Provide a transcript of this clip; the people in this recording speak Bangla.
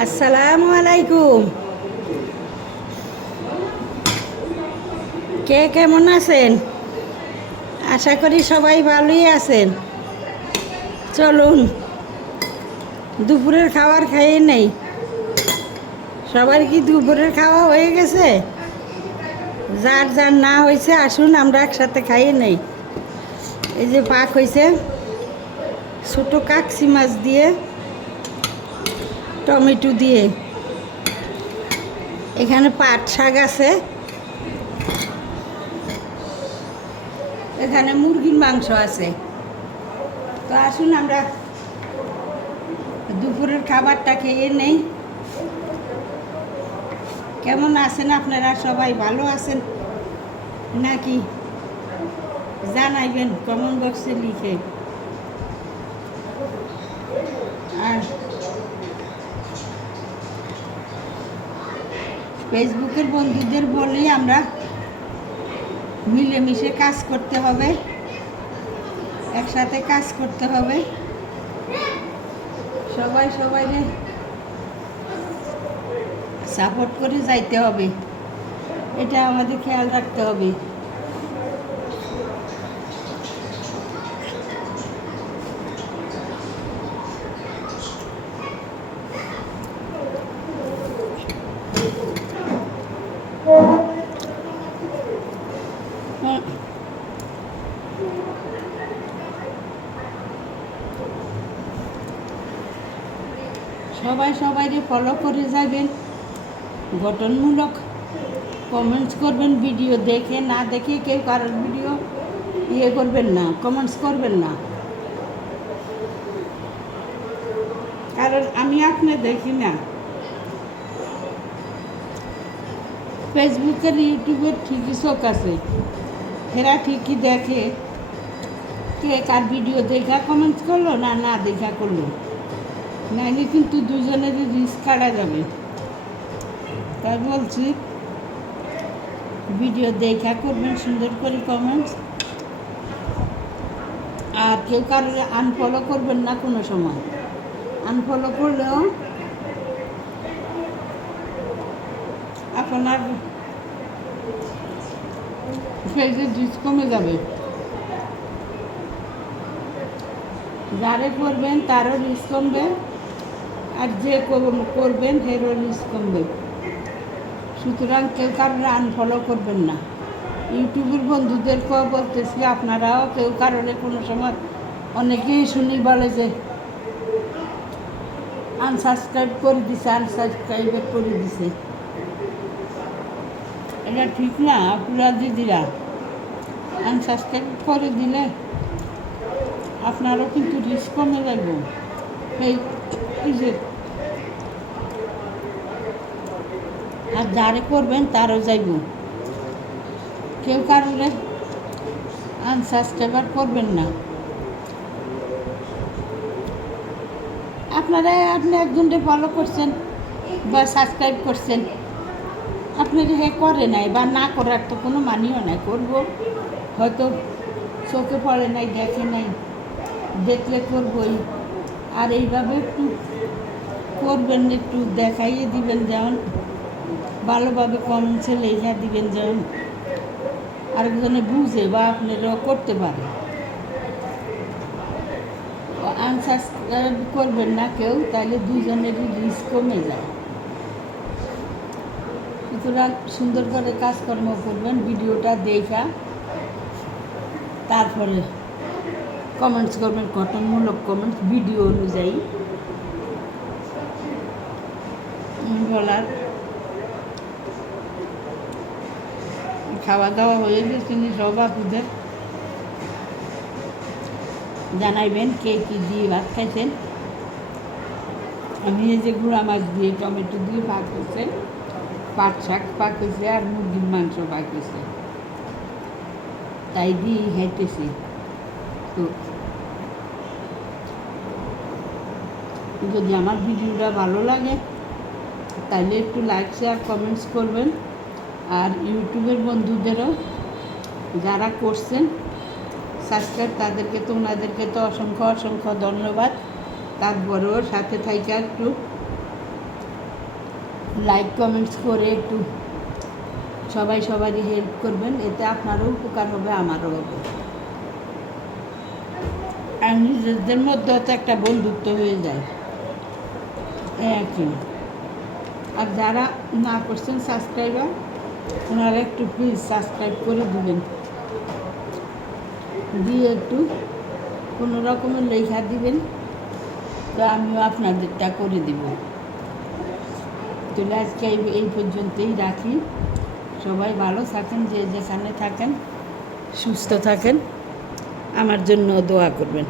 আসসালামু আলাইকুম। কে কেমন আছেন? আশা করি সবাই ভালোই আছেন। চলুন দুপুরের খাবার খাইয়ে নেই। সবার কি দুপুরের খাওয়া হয়ে গেছে? যার যার না হয়েছে আসুন আমরা একসাথে খাইয়ে নেই। এই যে পাক হয়েছে ছোটো কাকসি মাছ দিয়ে, টমেটো দিয়ে। এখানে পাট শাক আছে, এখানে মুরগির মাংস আছে। তো আসুন আমরা দুপুরের খাবারটা খেয়ে নেই। কেমন আছেন আপনারা? সবাই ভালো আছেন নাকি? জানাইবেন কমেন্ট বক্সে লিখে। আর ফেসবুকের বন্ধুদের বলি আমরা মিলেমিশে কাজ করতে হবে, একসাথে কাজ করতে হবে, সবাই সবাইকে সাপোর্ট করে যাইতে হবে। এটা আমাদের খেয়াল রাখতে হবে। সবাই সবাইকে ফলো করে যাবেন, গঠনমূলক কমেন্টস করবেন। ভিডিও দেখে না দেখে কেউ কারোর ভিডিও করবেন না, কমেন্টস করবেন না। কারণ আমি আপনি দেখি না। ফেসবুকের ইউটিউবের ঠিকই চোখ আছে, এরা ঠিকই দেখে কে কার ভিডিও দেখা কমেন্টস করলো না না দেখা করলো। নাইলে কিন্তু দুজনেরই রিস্ক কাটা যাবে। তাই বলছি ভিডিও দেখা করবেন, সুন্দর করে কমেন্টস। আর কেউ কারোর আনফলো করবেন না কোনো সময়। আনফলো করলেও আপনার ফেসে রিস্ক কমে যাবে। যারে করবেন তারও রিস্ক কমবে, আর যে করবেন হেরও রিস্ক কমবে। সুতরাং কেউ কারোর আনফলো করবেন না। ইউটিউবের বন্ধুদেরকেও বলতেছি আপনারাও কেউ কারণে কোনো সময় অনেকেই শুনি বলে যে আনসাবস্ক্রাইব করে দিছে, আনসাবস্ক্রাইব করে দিছে। এটা ঠিক না। আপনারা দিদিরা আনসাবস্ক্রাইব করে দিলে আপনারও কিন্তু রিস্ক কমে যাবে। এই যে আর যারে করবেন তারও যাইব। কেউ কারণে আনসাবস্ক্রাইবার করবেন না। আপনি একজনকে ফলো করছেন বা সাবস্ক্রাইব করছেন, আপনাকে হে করে নাই বা না করার তো কোনো মানিও নাই। করবো হয়তো চোখে পড়ে নাই, দেখে নাই, দেখলে করবই। আর এইভাবে একটু করবেন, একটু দেখাইয়ে দিবেন, যেমন ভালোভাবে কমেন্টসে লেখা দিবেন, যেমন আরেকজনে বুঝে বা আপনারাও করতে পারে। আনসাবস্ক্রাইব করবেন না কেউ, তাহলে দুজনেরই রিস্ক কমে যায়। সুতরাং সুন্দর করে কাজকর্ম করবেন, ভিডিওটা দেখা তারপরে কমেন্টস করবেন, গঠনমূলক কমেন্টস ভিডিও অনুযায়ী বলার। খাওয়া দাওয়া হয়ে গেছে সব আপনাদের জানাইবেন কে কী দিয়ে ভাত খাইছেন। আমি এই যে গুঁড়া মাছ দিয়ে টমেটো দিয়ে ভাত হয়েছে, পাট শাক পাক হয়েছে, আর মুরগির মাংস পাক হয়েছে, তাই দিয়েই খাইতেছি। তো যদি আমার ভিডিওটা ভালো লাগে তাহলে একটু লাইক শেয়ার কমেন্টস করবেন। আর ইউটিউবের বন্ধুদেরও যারা করছেন সাবস্ক্রাইব, তাদেরকে তো ওনাদেরকে তো অসংখ্য অসংখ্য ধন্যবাদ। তারপরেও সাথে থাইকা একটু লাইক কমেন্টস করে একটু সবাই সবারই হেল্প করবেন, এতে আপনারও উপকার হবে, আমারও হবে। আর নিজেদের মধ্যেও তো একটা বন্ধুত্ব হয়ে যায় একই। আর যারা না করছেন সাবস্ক্রাইবার, ওনারা একটু প্লিজ সাবস্ক্রাইব করে দিবেন, দিয়ে একটু কোনো রকমের লেখা দিবেন, তো আমিও আপনাদেরটা করে দিব। তাহলে আজকে এই পর্যন্তই রাখি। সবাই ভালো থাকেন, যে যেখানে থাকেন সুস্থ থাকেন, আমার জন্য দোয়া করবেন।